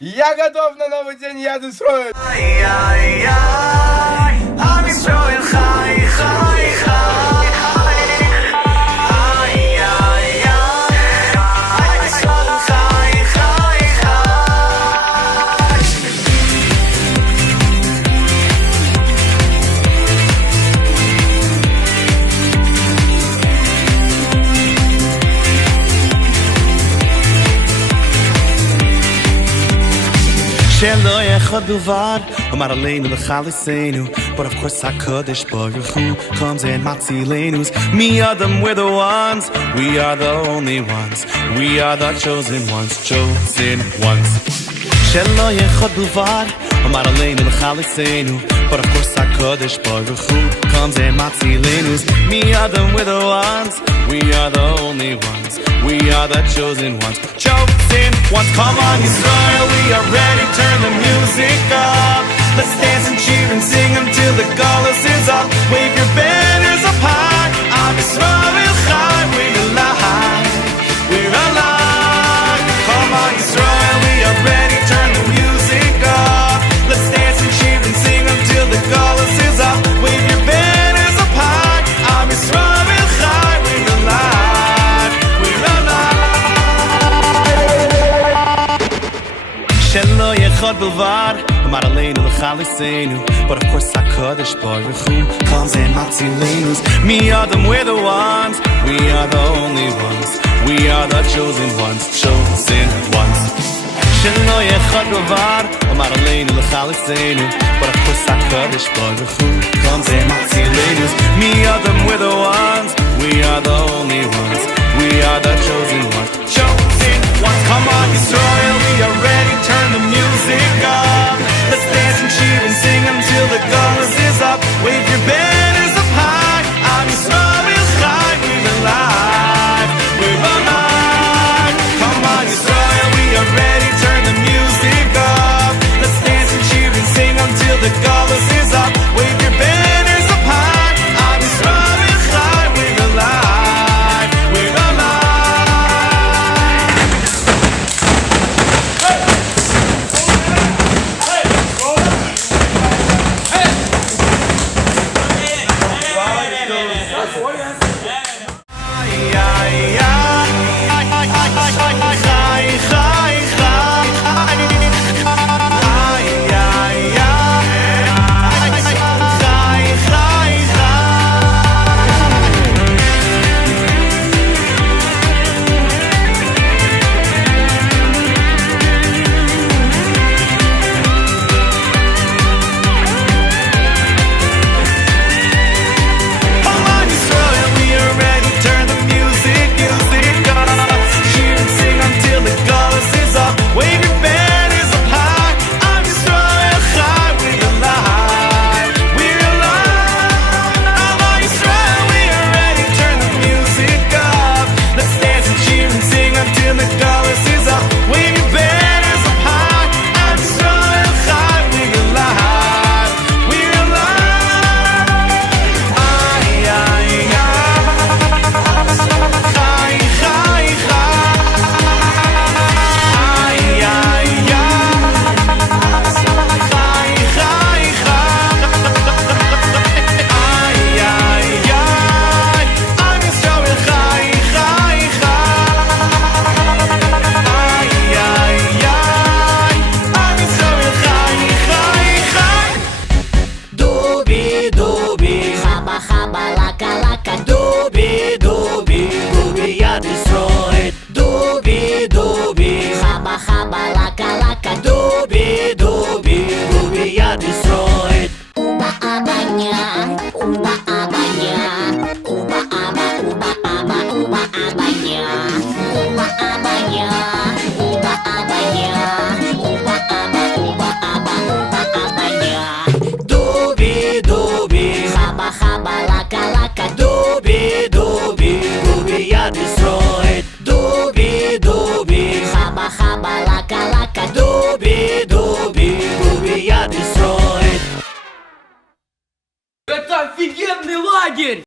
Я готов на новый день, я настроен. Shelo echad duvar, Amar Aleinu l'chalisenu. But of course HaKadosh Baruch Hu comes and matzilenus. Me Adam, we're the ones, we are the only ones, we are the chosen ones, chosen ones. Shelo echad duvar, Amar Aleinu l'chalisenu. But of course HaKadosh Baruch Hu comes and matzilenus. Me Adam, we're the ones, we are the only ones, we are the chosen ones, chosen ones. Come on Yisrael, we are ready, turn the music up. Let's dance and cheer and sing until the galus is up. Wave your banners up high. Am Yisrael Chai, we're alive, we're alive. Come on Yisrael, we are ready, turn the music up. Let's dance and cheer and sing until the galus is up. Wave your banners up high. Am Yisrael Chai, we're alive, we're alive. Shelo yechad bilvad, Amar Aleinu l'chalisenu. But of course HaKadosh Baruch Hu comes and matzilenus. Me Adam, we're the ones, we are the only ones, we are the chosen ones, chosen ones. Shelo yechad bilvad, Amar Aleinu l'chalisenu. But of course HaKadosh Baruch Hu comes and matzilenus. Me Adam, we're the ones, we are the only ones, we are the chosen ones, chosen ones. Come on Yisrael, we are ready, turn the music up. Let's dance and cheer and sing until the galus is up. Wave your banners up high. Am Yisrael Chai, we're alive, we're alive. Come on Yisrael, we are ready, turn the music up. Let's dance and cheer and sing until the galus is up. Wave your banners up high. Am Yisrael Chai, we're alive, we're alive. Офигенный лагерь!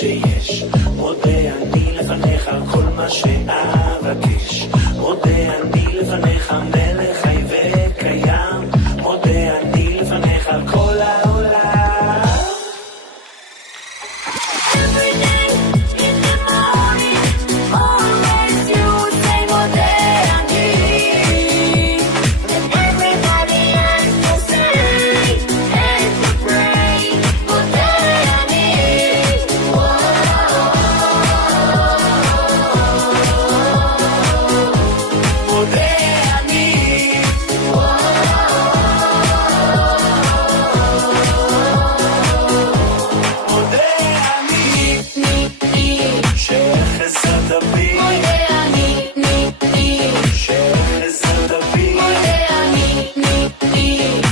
שיש. מודה אני לפניך על כל מה שאבקש. מודה אני לפניך מלך חי וקיים. מודה אני לפניך על כל העולם. Every day in the morning, always you say מודה אני. And everybody has to say and to pray מודה אני. מודה אני. מודה אני. שחסרת בי. מודה אני. שחסרת בי. מודה אני.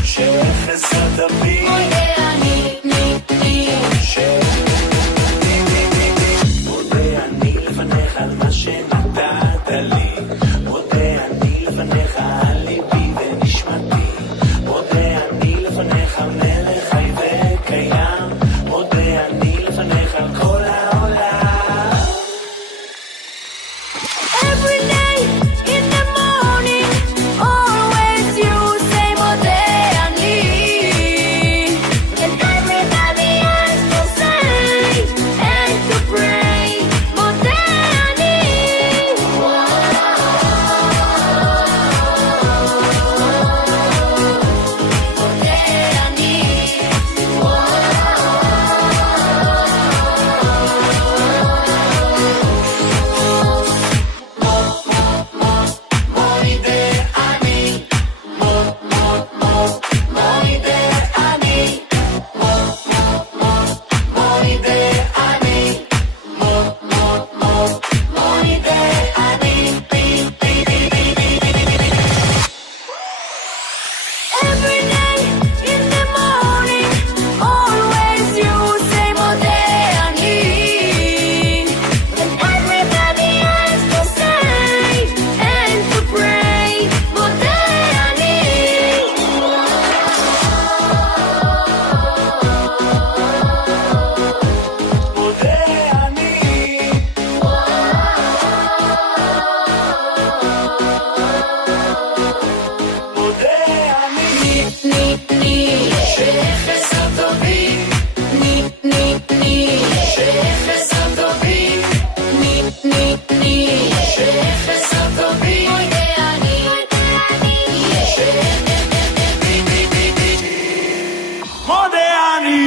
שחסרת בי. מודה אני. מודה אני לפניך על מה שנתת לי. מודה אני לפניך על ליבי ונשמתי. מודה אני לפניך מלך חי וקיים. מודה אני לפניך על כל העולם. Every day in the morning, always you say מודה אני. And everybody has to say and to pray מודה אני. מודה אני. Every day in the morning, always you say מודה אני. And everybody has to say and to pray מודה אני. מודה אני. מודה אני. שחסרת בי. שחסרת בי. שחסרת בי. מודה אני. מודה אני.